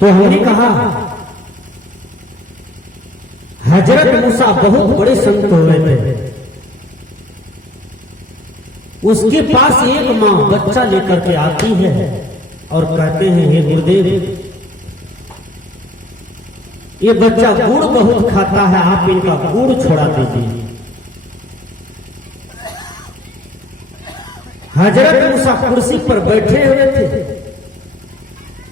तो हमने कहा हजरत मूसा बहुत बड़े संत हुए थे। उसके पास एक मां बच्चा लेकर के आती है और कहते हैं, हे गुरुदेव, ये बच्चा गुड़ बहुत खाता है, आप इनका गुड़ छोड़ा दीजिए। हजरत मूसा कुर्सी पर बैठे हुए थे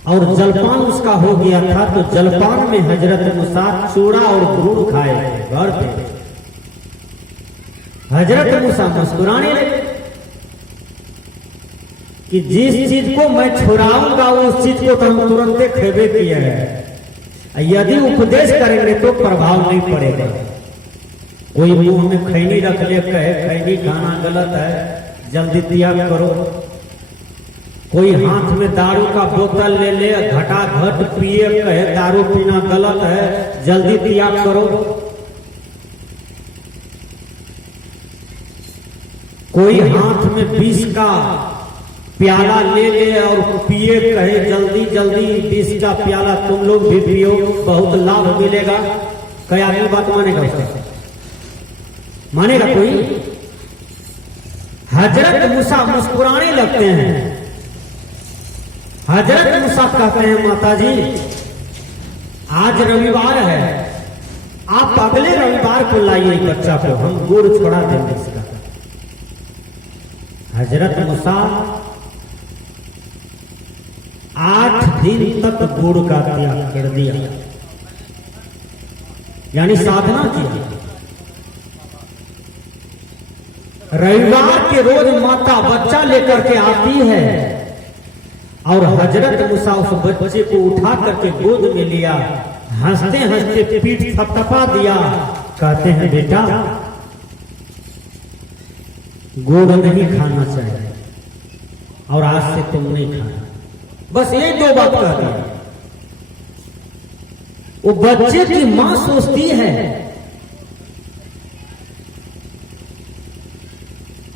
और जलपान उसका हो गया था, तो जलपान में हजरत मूसा चूड़ा और गुड़ खाए थे घर पे। हजरत मूसा मुस्कुराने लगे कि जिस चीज को मैं छुड़ाऊंगा उस चीज को तो हम तुरंत खेबे किए हैं। यदि उपदेश करेंगे तो प्रभाव नहीं पड़ेगा। कोई मुंह में खैनी रख ले, कहे खैनी खाना गलत है, जल्दी त्याग करो। कोई हाथ में दारू का बोतल ले ले, घटाघट पिए, कहे दारू पीना गलत है, जल्दी त्याग करो। कोई हाथ में विष का प्याला ले ले और पिए, कहे जल्दी जल्दी विष का प्याला तुम लोग भी पियो, बहुत लाभ मिलेगा। क्या की बात मानेगा उसका? मानेगा कोई? हजरत मूसा मुस्कुराने लगते हैं। हजरत मूसा कहते हैं, माता जी आज रविवार है, आप अगले रविवार को लाइए बच्चा को, हम गुड़ छोड़ा देंगे इसका। हजरत मूसा 8 दिन तक गुड़ का त्याग कर दिया, यानी साधना किया। रविवार के रोज माता बच्चा लेकर के आती है और हजरत मूसा उस बच्चे को उठा करके गोद में लिया, हंसते हंसते पीठ थपथपा दिया। कहते हैं, बेटा गुड़ नहीं खाना चाहिए और आज से तुम नहीं खाना। बस ये 2 बात कह दी। वो बच्चे की मां सोचती है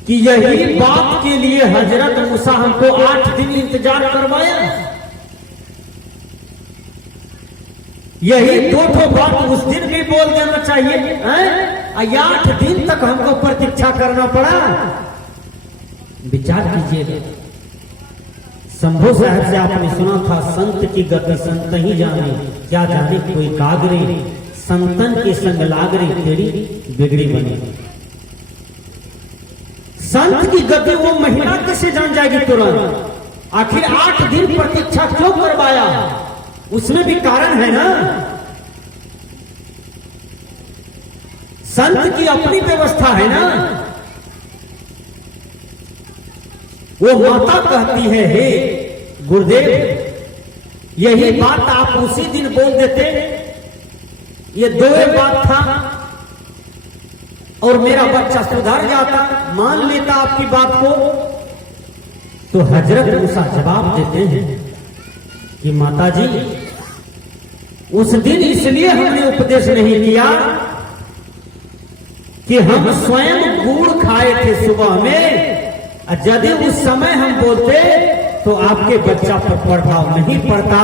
कि यही बात के लिए हजरत मूसा हमको 8 दिन इंतजार करवाया। यही 2 बात उस दिन भी बोल देना चाहिए, हैं? 8 दिन तक हमको प्रतीक्षा करना पड़ा। विचार कीजिए, शंभू साहब से आपने सुना था, संत की गति संत ही जाने, क्या जाने कोई कागरे, संतन के संग लागरे तेरी बिगड़ी बनी। संत की गति वो महिला कैसे जान जाएगी तुरंत? आखिर 8 दिन प्रतीक्षा क्यों करवाया? उसमें भी कारण है ना। संत की अपनी व्यवस्था है ना। वो माता कहती है, हे गुरुदेव, यही बात आप उसी दिन बोल देते, ये 2 बात था और मेरा बच्चा सुधर जाता, मान लेता आपकी बात को। तो हजरत मूसा जवाब देते हैं कि माता जी, उस दिन इसलिए हमने उपदेश नहीं किया कि हम स्वयं गुड़ खाए थे सुबह में। यदि उस समय हम बोलते तो आपके बच्चा पर प्रभाव नहीं पड़ता।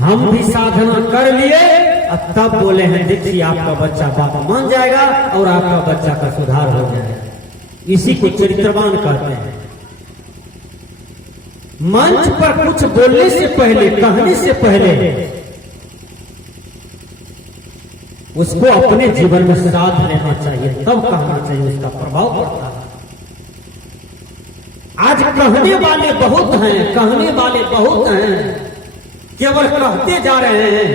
हम भी साधना कर लिए, अब तब बोले हैं, देखिए आपका बच्चा बात मान जाएगा और आपका बच्चा का सुधार हो जाएगा। इसी को चरित्रवान कहते हैं। मंच पर कुछ बोलने से पहले, कहने से पहले उसको अपने जीवन में साथ लेना चाहिए, तब कहना चाहिए, उसका प्रभाव पड़ता है। आज कहने वाले बहुत हैं, कहने वाले बहुत हैं, केवल कहते जा रहे हैं।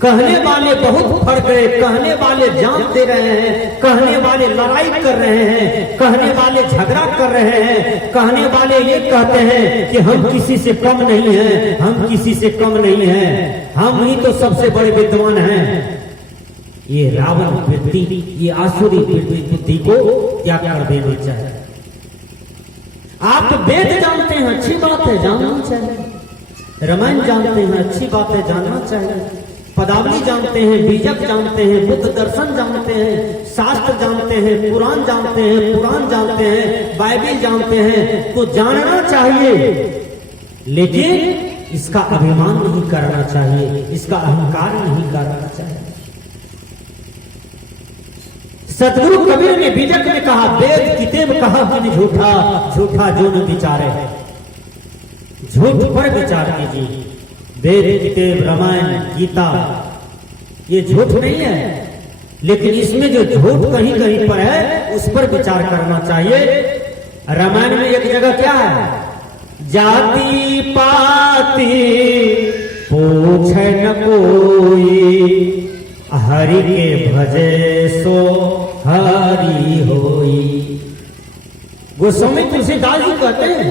कहने वाले बहुत फर गए, कहने वाले जान दे रहे हैं, कहने वाले लड़ाई कर रहे हैं, कहने वाले झगड़ा कर रहे हैं, कहने वाले ये कहते हैं कि हम किसी से कम नहीं हैं, हम किसी से कम नहीं हैं, हम ही तो सबसे बड़े विद्वान हैं। ये रावण वृत्ति, ये आसुरी बुद्धि को त्याग कर देना चाहिए। आप वेद जानते हैं, अच्छी बात है, जानना चाहिए। रामायण जानते हैं, अच्छी बात है, जानना चाहिए। पदावली जानते हैं, बीजक जानते हैं, बुद्ध दर्शन जानते हैं, शास्त्र जानते हैं, पुराण जानते हैं, पुराण जानते हैं, बाइबिल जानते हैं, तो जानना चाहिए। लेकिन इसका अभिमान नहीं करना चाहिए, इसका अहंकार नहीं करना चाहिए। सतगुरु कबीर ने बीजक में कहा, वेद कितेब कहा कि झूठा, झूठा जो न विचारे। झूठ पर विचार कीजिए। वेद कितेब रामायण गीता ये झूठ नहीं है, लेकिन इसमें जो झूठ कहीं कहीं पर है उस पर विचार करना चाहिए। रामायण में एक जगह क्या है, जाति पाति पूछे न कोई, हरि के भजे सो हरि होई। गोस्वामी तुलसीदास जी कहते हैं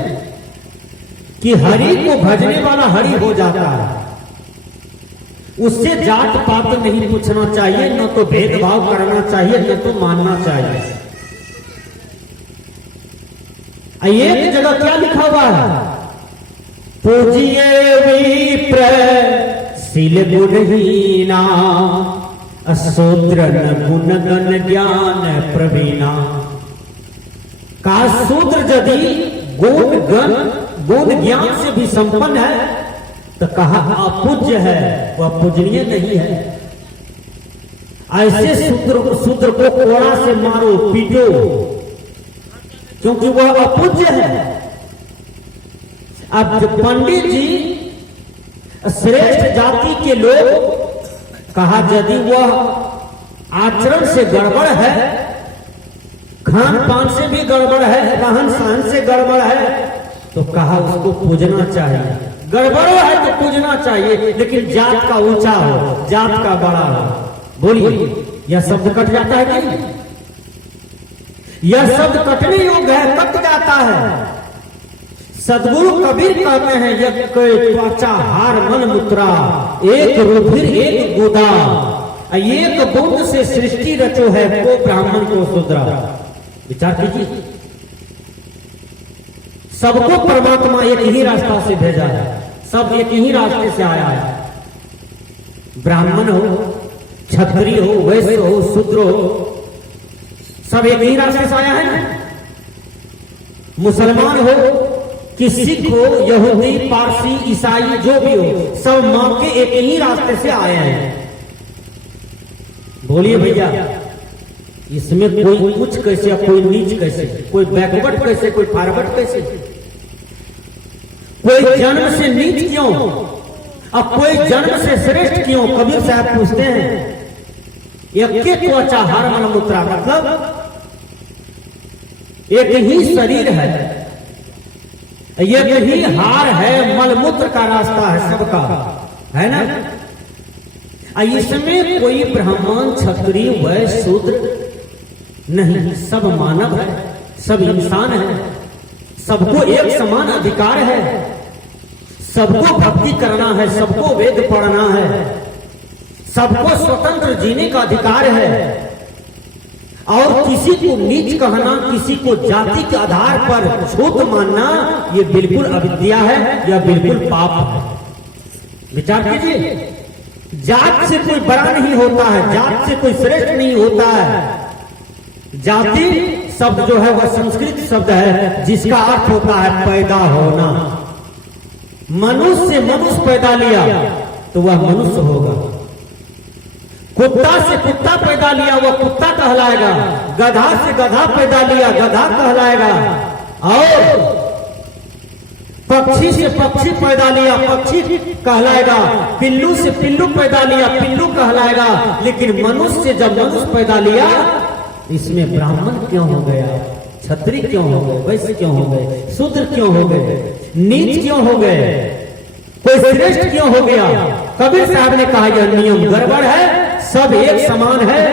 कि हरि को भजने वाला हरि हो जाता है। उससे जात पात नहीं पूछना चाहिए, न तो भेदभाव करना चाहिए, न तो मानना चाहिए। एक जगह क्या लिखा हुआ है, पूजिए विप्र शील गुणहीना, शूद्र गुण गण ज्ञान प्रवीणा। का शूद्र यदि गुण गण गुण ज्ञान से भी संपन्न है तो कहा अपूज्य है, वह पूजनीय नहीं है। ऐसे शूद्र को कोड़ा से मारो पीटो, क्योंकि वह अपूज्य है। अब पंडित जी श्रेष्ठ जाति के लोग, कहा यदि वह आचरण से गड़बड़ है, खान पान से भी गड़बड़ है, रहन सहन से गड़बड़ है, तो कहा उसको पूजना चाहिए। गड़बड़ है तो पूजना चाहिए, लेकिन जात का ऊंचा हो, जात का बड़ा हो। बोलिए, यह शब्द कट जाता है कि नहीं? यह शब्द कटने योग्य है, कट जाता है। सदगुरु कबीर कहते हैं, यज्ञ त्वचा हार मन मुद्रा, एक रुधिर एक गुदा, एक बूंद से सृष्टि रचो है, को ब्राह्मण को शूद्रा। विचार कीजिए, सबको परमात्मा एक ही रास्ता से भेजा है, सब एक ही रास्ते से आया है। ब्राह्मण हो, क्षत्रिय हो, वैश्य हो, शूद्र हो, सब एक ही रास्ते से आया है ना। मुसलमान हो कि सिख हो, यहूदी, पारसी, ईसाई, जो भी हो, सब मां के एक ही रास्ते से आए हैं। बोलिए भैया, इसमें कोई उच्च कैसे, कोई नीच कैसे, कोई बैकवर्ड कैसे, कोई फॉरवर्ड कैसे, कोई जन्म से नीच क्यों, अब कोई जन्म से श्रेष्ठ क्यों? कबीर साहब पूछते हैं, एक त्वचा हार मन मुद्रा, मतलब एक ही शरीर है, एक ही हार है, मलमूत्र का रास्ता है सबका, है ना। इसमें कोई ब्राह्मण, क्षत्रिय, वैश्य, शूद्र नहीं, सब मानव है, सब इंसान है, सबको एक समान अधिकार है, सबको भक्ति करना है, सबको वेद पढ़ना है, सबको स्वतंत्र जीने का अधिकार है। और किसी को नीच कहना, किसी को जाति के आधार पर छूत मानना, ये बिल्कुल अविद्या है, यह बिल्कुल पाप है। विचार कीजिए, जात से कोई बड़ा नहीं होता है, जात से कोई श्रेष्ठ नहीं होता है। जाति शब्द जो है वह संस्कृत शब्द है, जिसका अर्थ होता है पैदा होना। मनुष्य से मनुष्य पैदा लिया तो वह मनुष्य होगा, कुत्ता से कुत्ता पैदा लिया वह कुत्ता कहलाएगा, गधा से गधा पैदा लिया गधा कहलाएगा, और पक्षी से पक्षी पैदा लिया पक्षी कहलाएगा, पिल्लू से पिल्लू पैदा लिया पिल्लू कहलाएगा। लेकिन मनुष्य से जब मनुष्य पैदा लिया, इसमें ब्राह्मण क्यों हो गया, क्षत्रिय क्यों हो गए, वैश्य क्यों हो गए, शूद्र क्यों हो गए, नीच क्यों हो गए, कोई श्रेष्ठ क्यों हो गया? कबीर साहब ने कहा यह नियम गड़बड़ है, सब एक समान है,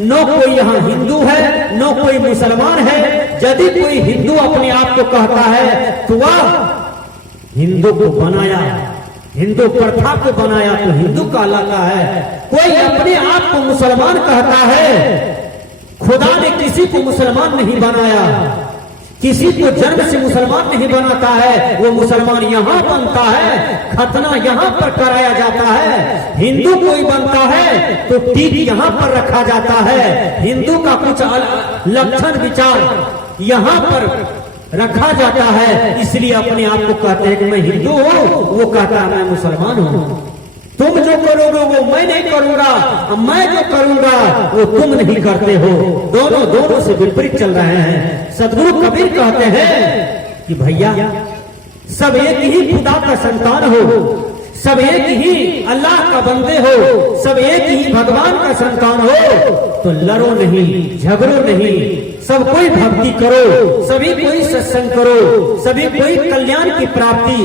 न कोई यहाँ हिंदू है न कोई मुसलमान है। यदि कोई हिंदू अपने आप को कहता है तो वह हिंदू को बनाया, हिंदू प्रथा को बनाया तो हिंदू कहलाता है। कोई अपने आप को मुसलमान कहता है, खुदा ने किसी को मुसलमान नहीं बनाया, किसी को जन्म से मुसलमान नहीं बनाता है, वो मुसलमान यहाँ बनता है, खतना यहाँ पर कराया जाता है। हिंदू कोई बनता है तो टीक यहाँ पर रखा जाता है, हिंदू का कुछ लक्षण विचार यहाँ पर रखा जाता है, इसलिए अपने आप को कहते हैं कि मैं हिंदू हूं, वो कहता है मैं मुसलमान हूं। तुम जो करोगे वो मैं नहीं करूंगा, मैं जो करूंगा वो तुम नहीं करते हो। दोनों से विपरीत चल रहे हैं। सदगुरु कबीर कहते हैं कि भैया सब एक ही खुदा का संतान हो, सब एक ही अल्लाह का बंदे हो, सब एक ही भगवान का संतान हो, तो लड़ो नहीं, झगड़ो नहीं, सब कोई भक्ति करो, सभी कोई सत्संग करो, सभी कोई कल्याण की प्राप्ति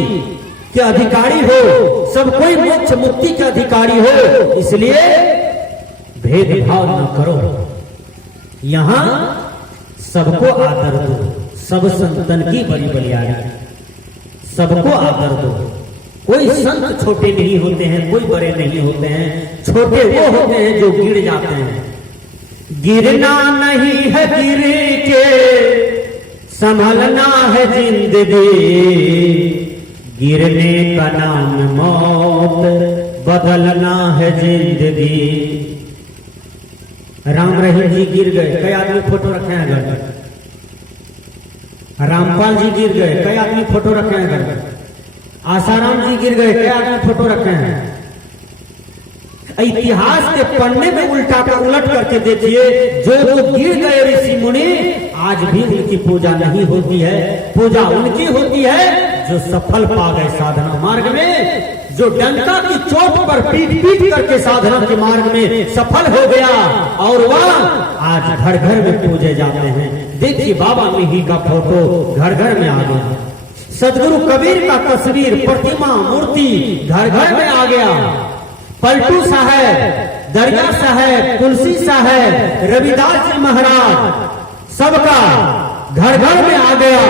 के अधिकारी हो, सब कोई मोक्ष मुक्ति के अधिकारी हो। इसलिए भेदभाव न करो, यहां सबको आदर दो, सब संतन की बड़ी बलियारी, सबको आदर दो। कोई संत छोटे नहीं होते हैं, कोई बड़े नहीं होते हैं, छोटे वो होते हैं जो गिर जाते हैं। गिरना नहीं है गिर के, संभलना है जिंदगी, गिरने का नाम मौत, बदलना है जिंदगी। राम रहीम जी गिर गए, कई आदमी फोटो रखे हैं घर में। रामपाल जी गिर गए, कई आदमी फोटो रखे हैं घर में। आसाराम जी गिर गए, कई आदमी फोटो रखे हैं। इतिहास के पन्ने में उल्टा कर उलट करके देखिए, जो गिर गए ऋषि मुनि आज भी उनकी पूजा नहीं होती है। पूजा उनकी होती है जो सफल पा गए साधना मार्ग में, जो डंका की चोट पर पीट पीट करके साधना के मार्ग में सफल हो गया, और वह आज घर घर में पूजे जाते हैं। देखिए बाबा मिही का फोटो घर घर में आ गया, सदगुरु कबीर का तस्वीर, प्रतिमा, मूर्ति घर घर में आ गया। पलटू साहब, दरिया साहब, तुलसी साहब, रविदास जी महाराज, सबका घर घर में आ गया।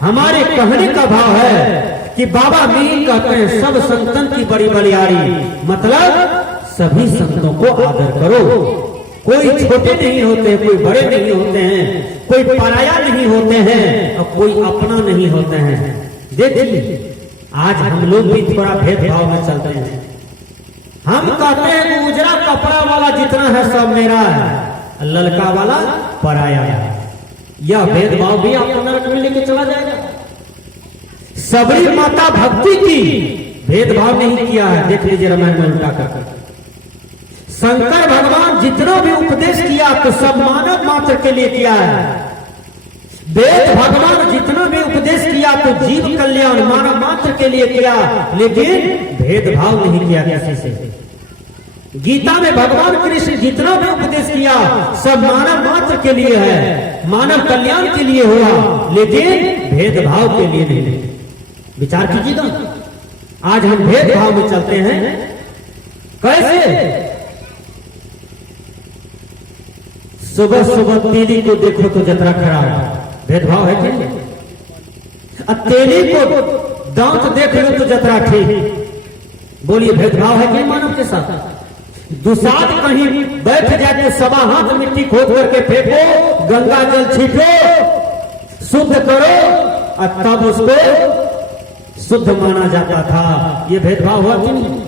हमारे कहने का भाव है कि बाबा मीर कहते हैं सब संतन की बड़ी बलियारी, मतलब सभी संतों को आदर करो। कोई छोटे नहीं होते, कोई बड़े नहीं होते हैं, कोई पराया नहीं होते हैं, और कोई अपना नहीं होते हैं। देखिए आज हम लोग भी थोड़ा भेदभाव में चलते हैं। हम कहते हैं कि उजरा कपड़ा वाला जितना है सब मेरा है, ललका वाला पराया है। यह भेदभाव भी आपको नरक में लेके चला जाएगा। सबरी माता भक्ति की, भेदभाव नहीं किया है। देख लीजिए रामायण में उल्टा कर। शंकर भगवान जितना भी उपदेश किया तो सब मानव मात्र के लिए किया है। वेद भगवान जितना भी उपदेश किया तो जीव कल्याण मानव मात्र के लिए किया, लेकिन भेदभाव नहीं किया किसी से। गीता में भगवान कृष्ण जितना भी उपदेश किया सब मानव मात्र के लिए है, मानव कल्याण के लिए हुआ, लेकिन भेदभाव के लिए नहीं। विचार कीजिएगा, आज हम भेदभाव में चलते हैं। कैसे? सुबह सुबह तेली को देखो तो जतरा खराब, भेदभाव है क्या? तेली को दांत देख लो तो जतरा ठीक, बोलिए भेदभाव है क्या मानव के साथ? दुसाध कहीं बैठ जाए तो सवा हाथ मिट्टी खोद करके फेंको, गंगा जल छीटो, शुद्ध करो, और तब उसको शुद्ध माना जाता था। ये भेदभाव हुआ कि नहीं?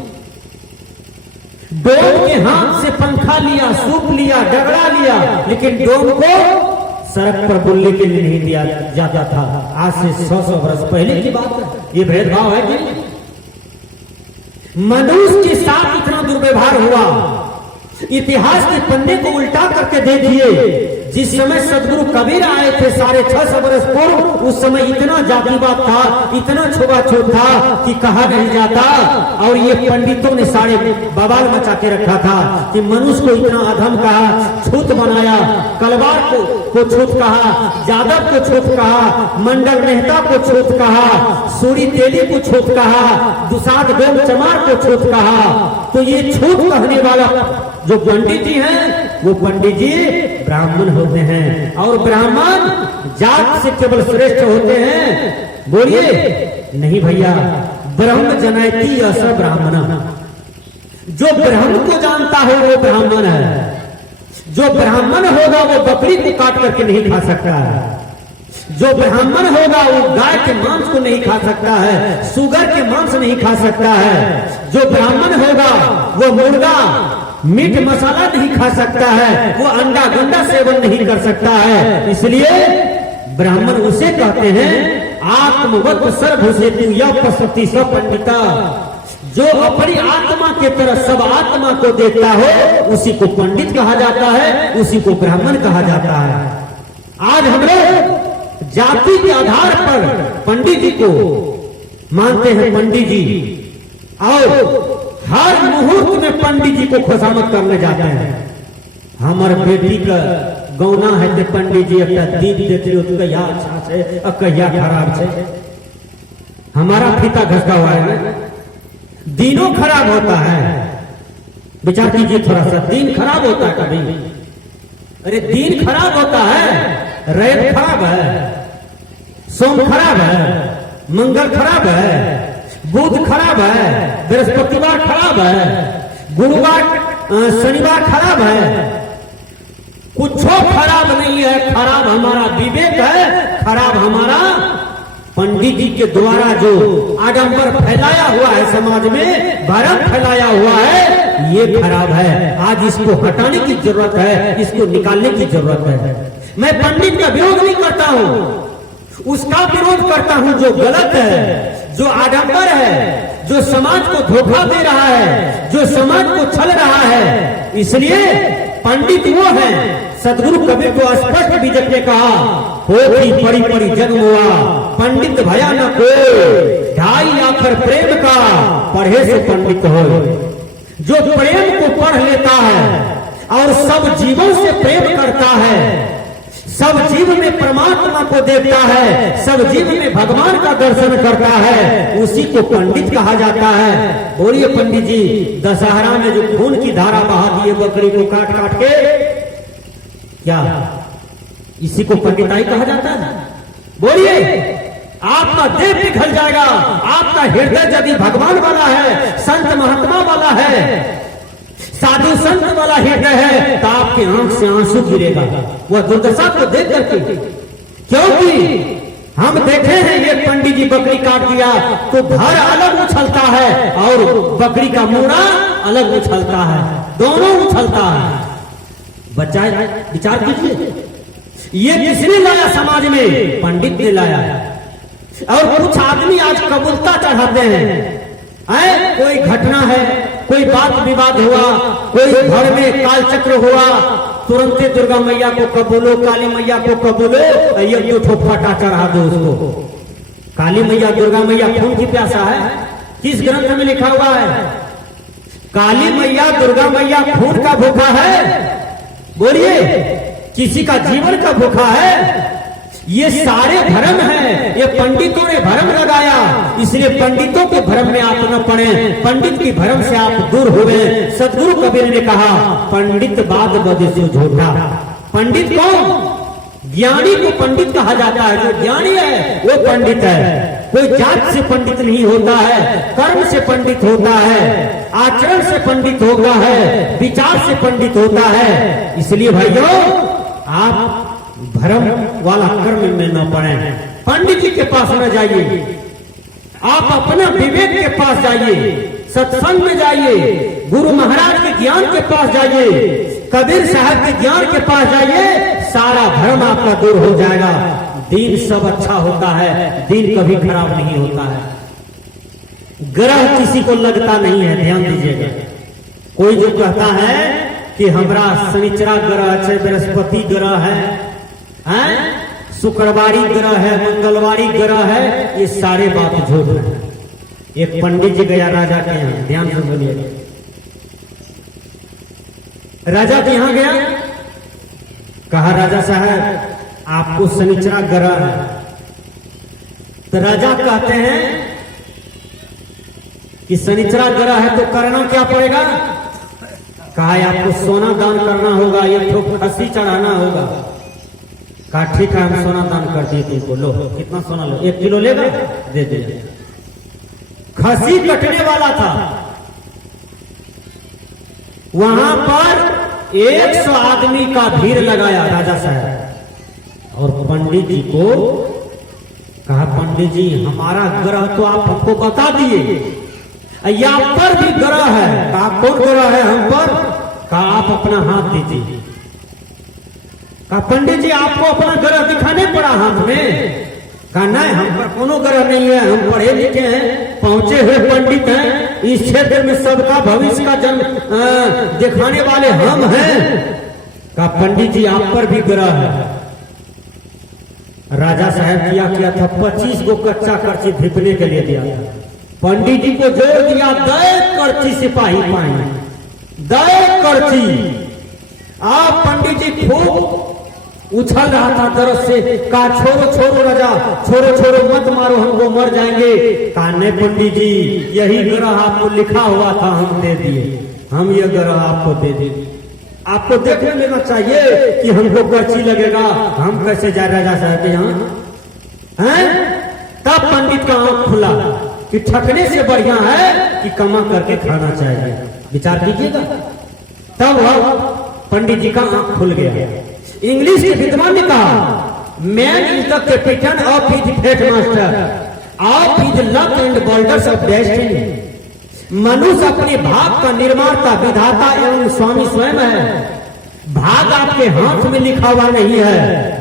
डोम के हाथ से पंखा लिया, सूप लिया, डगड़ा लिया, लेकिन डोम को सड़क पर बुलने के लिए नहीं दिया जाता था। आज से 100 वर्ष पहले की बात है। ये भेदभाव है कि मनुष्य के साथ इतना दुर्व्यवहार हुआ। इतिहास के पन्ने को उल्टा करके देखिए, जिस समय सदगुरु कबीर आए थे 650 वर्ष पूर्व, उस समय इतना जातिवाद था, इतना छुआछूत था कि कहा नहीं जाता। और ये पंडितों ने सारे बवाल मचा के रखा था कि मनुष्य को इतना अधम कहा, छूत बनाया, कलवार को छूत कहा, जादव को छूत कहा, मंडल मेहता को छूत कहा, सूरी तेली को छूत कहा, दुसाध बेल चमार को छूत कहा। तो ये छूत कहने वाला जो पंडित जी हैं, वो पंडित जी ब्राह्मण होते हैं, और ब्राह्मण जात से केवल श्रेष्ठ होते हैं। बोलिए नहीं भैया, ब्रह्म जनयति अस ब्राह्मण। जो ब्रह्म को जानता है वो ब्राह्मण है। जो ब्राह्मण होगा वो बकरी को काट करके नहीं खा सकता है। जो ब्राह्मण होगा वो गाय के मांस को नहीं खा सकता है, सुगर के मांस नहीं खा सकता है। जो ब्राह्मण होगा वो मुर्गा मीट मसाला नहीं खा सकता है, वो अंडा गंडा सेवन नहीं कर सकता है। इसलिए ब्राह्मण उसे कहते हैं आत्मवत सर्वभूषेतु यः पश्यति स पंडिता, जो अपनी आत्मा के तरह सब आत्मा को देखता हो उसी को पंडित कहा जाता है, उसी को ब्राह्मण कहा जाता है। आज हम लोग जाति के आधार पर पंडित जी को मानते हैं पंडित जी, और हर मुहूर्त में पंडित जी को खुशामद करने जाते हैं। हमार बेटी का गौना है तो पंडित जी एक दीप देते हो तो कहिया अच्छा से और कहिया खराब से। हमारा फीता घसका हुआ है, दिनों खराब होता है। विचार कीजिए थोड़ा सा, दिन खराब होता है कभी, अरे दिन खराब होता है, रैत खराब है, सोम खराब है, मंगल खराब है, बुध खराब है, बृहस्पतिवार खराब है, गुरुवार शनिवार खराब है, कुछ खराब नहीं है। खराब हमारा विवेक है, खराब हमारा पंडित जी के द्वारा जो आडंबर फैलाया हुआ है समाज में, भरम फैलाया हुआ है, ये खराब है। आज इसको हटाने की जरूरत है, इसको निकालने की जरूरत है। मैं पंडित का विरोध नहीं करता हूँ, उसका विरोध करता हूँ जो गलत है, जो आडंबर है, जो समाज को धोखा दे रहा है, जो समाज को छल रहा है। इसलिए पंडित वो है, सदगुरु कबीर को स्पष्ट बीजक ने कहा, होती परी परी जन्म हुआ पंडित भया न कोई, 2.5 अक्षर प्रेम का पढ़े से पंडित हो। जो प्रेम को पढ़ लेता है और सब जीवों से प्रेम करता है, सब जीव में परमात्मा को देखता है, सब जीव में भगवान का दर्शन करता है, उसी को पंडित कहा जाता है। बोलिए पंडित जी, दशहरा में जो खून की धारा बहा दिए बकरी को काट काट के, क्या इसी को पंडिताई कहा जाता है? बोलिए, आपका देह पिघल जाएगा। आपका हृदय यदि भगवान वाला है, संत महात्मा वाला है, साधु संत वाला हृदय है, तो आपके आंख से आंसू गिरेगा वह दुर्दशा को देख करके। क्योंकि हम देखे हैं ये पंडित जी बकरी काट दिया तो धड़ अलग उछलता है और बकरी का मुड़ा अलग उछलता है, दोनों उछलता है। बच्चा विचार कीजिए, ये किसने लाया समाज में? पंडित ने लाया। और कुछ आदमी आज कबूलता चढ़ाते हैं, कोई घटना है, कोई बात विवाद हुआ, कोई घर में काल चक्र हुआ, तुरंत दुर्गा मैया को कबूलो, काली मैया को कबूलो, ये क्यों फटा चढ़ा दो उसको। काली मैया दुर्गा मैया खून की प्यासा है, किस ग्रंथ में लिखा हुआ है? काली मैया दुर्गा मैया खून का भूखा है। बोलिए, किसी का जीवन का भूखा है? ये सारे भ्रम हैं, ये पंडितों ने भ्रम लगाया, इसलिए पंडितों के भ्रम में आप न पड़े, पंडित की भ्रम से आप दूर हो गए। सदगुरु कबीर ने कहा, पंडित बात बदसु झूठा। पंडित कौन? ज्ञानी को पंडित कहा जाता है। जो ज्ञानी है वो पंडित है। कोई जात से पंडित नहीं होता है, कर्म से पंडित होता है, आचरण से पंडित होता है, विचार से पंडित होता है। इसलिए भाइयों, आप भ्रम वाला कर्म में न पड़े, पंडित जी के पास न जाइए, आप अपना विवेक के पास जाइए, सत्संग में जाइए, गुरु महाराज के ज्ञान के पास जाइए, कबीर साहब के ज्ञान के पास जाइए, सारा भ्रम आपका दूर हो जाएगा। दिन सब अच्छा होता है, दिन कभी खराब नहीं होता है। ग्रह किसी को लगता नहीं है, ध्यान दीजिएगा। कोई जो कहता है कि हमारा शनिचरा ग्रह है, बृहस्पति ग्रह है, शुक्रवारी ग्रह है, मंगलवारी ग्रह है, ये सारे बात झूठ है। एक पंडित जी गया राजा के यहाँ, ध्यान से सुनिएगा। राजा के यहाँ गया, कहा राजा साहब आपको शनिचरा ग्रह है। तो राजा कहते हैं कि शनिचरा ग्रह है तो करना क्या पड़ेगा? कहा आपको सोना दान करना होगा, एक ठो खस्सी चढ़ाना होगा। कहा ठीक है, हम सोना दान कर दिए तुमको, लो कितना सोना लो, 1 किलो लेगा, दे दे। खस्सी कटने वाला था, वहां पर 100 आदमी का भीड़ लगाया राजा साहब, और पंडित जी को कहा पंडित जी हमारा ग्रह तो आप हमको बता दिए, यहाँ पर भी ग्रह है। कहा कौन ग्रह है हम पर? कहा आप अपना हाथ दीजिए। कहा पंडित जी आपको अपना ग्रह दिखाने पड़ा हाथ में? कहा नहीं, हम पर कोनो ग्रह नहीं है, हम पढ़े लिखे हैं, पहुंचे हुए पंडित हैं, इस क्षेत्र में सबका भविष्य का जन्म दिखाने वाले हम हैं। कहा पंडित जी आप पर भी ग्रह है। राजा साहब किया था 25 को कच्चा करची धिपने के लिए दिया। पंडित जी को जोर दिया, दे करची सिपाही पाई, दे करची। आप पंडित जी खूब उछल रहा था दर्द से। कहा छोड़ो छोड़ो राजा, छोड़ो छोड़ो मत मारो, हमको मर जाएंगे। कहा नहीं पंडित जी, यही ग्रह आपको लिखा हुआ था, हम दे दिए, हम ये ग्रह आपको दे दिए। आपको देख लेना चाहिए कि हमको पर्ची लगेगा, हम कैसे जाए राजा साहब के यहाँ हैं? तब पंडित का आंख खुला कि ठकने से बढ़िया है कि कमा करके खाना चाहिए। विचार कीजिएगा। तब वह पंडित जी का आंख खुल गया। इंग्लिश के विद्वान ने कहा, man is the captain of his fate master, of his luck and boulders of destiny. मनुष्य अपने भाग का निर्माता, विधाता एवं स्वामी स्वयं है। भाग आपके हाथ में लिखा हुआ नहीं है,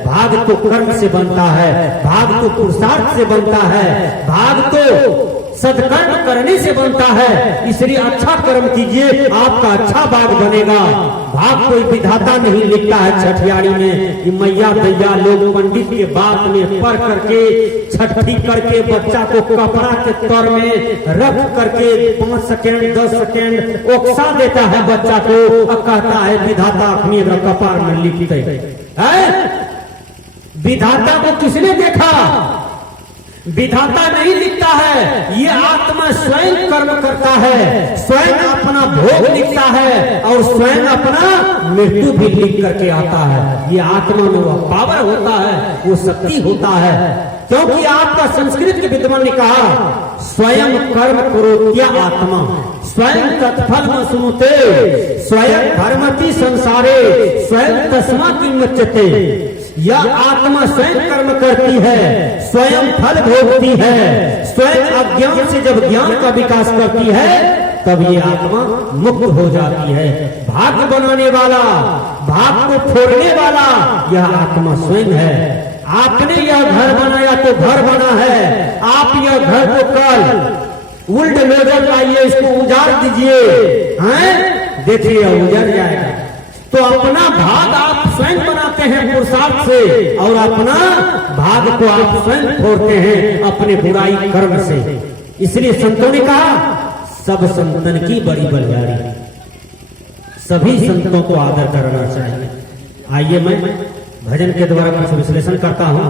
भाग तो कर्म से बनता है, भाग तो पुरुषार्थ से बनता है, भाग तो सत्कर्म करने से बनता है। इसलिए अच्छा कर्म कीजिए, आपका अच्छा भाग बनेगा। भाग कोई विधाता नहीं लिखता है छठियारी में कि मैया दैया लोग पंडित के बात में पढ़ करके छठी करके बच्चा को कपड़ा के तौर में रख करके 5 सेकेंड 10 सेकेंड ओक्सा देता है बच्चा को और कहता है विधाता अपनी कपार में लिखते हैं। विधाता को किसने देखा? विधाता नहीं लिखता है, ये आत्मा स्वयं कर्म करता है, स्वयं अपना भोग लिखता है और स्वयं अपना मृत्यु भी लिख करके आता है। ये आत्मा में वो पावर होता है, वो शक्ति होता है। क्योंकि आपका संस्कृत के विद्वान ने कहा, स्वयं कर्म करो क्या आत्मा, स्वयं तत्फल न सुनते, स्वयं धर्मति संसारे, स्वयं तस्मा किंचते। यह आत्मा स्वयं कर्म करती है, स्वयं फल भोगती है, स्वयं अज्ञान से जब ज्ञान का विकास करती है तब ये आत्मा मुक्त हो जाती है। भाग्य बनाने वाला, भाग को फोड़ने वाला यह आत्मा स्वयं है। आपने यह घर बनाया तो घर बना है, आप यह घर को कल बुलडोजर लाइए, इसको उजाड़ दीजिए, हैं? देखिए उजड़ जाएगा। तो अपना भाग आप स्वयं बनाते हैं पुरुषार्थ से और अपना भाग को आप स्वयं फोड़ते हैं अपने बुराई कर्म से। इसलिए संतों ने कहा, सब संतन की बड़ी बलिहारी, सभी संतों को आदर करना चाहिए। आइए मैं भजन के द्वारा कुछ विश्लेषण करता हूं।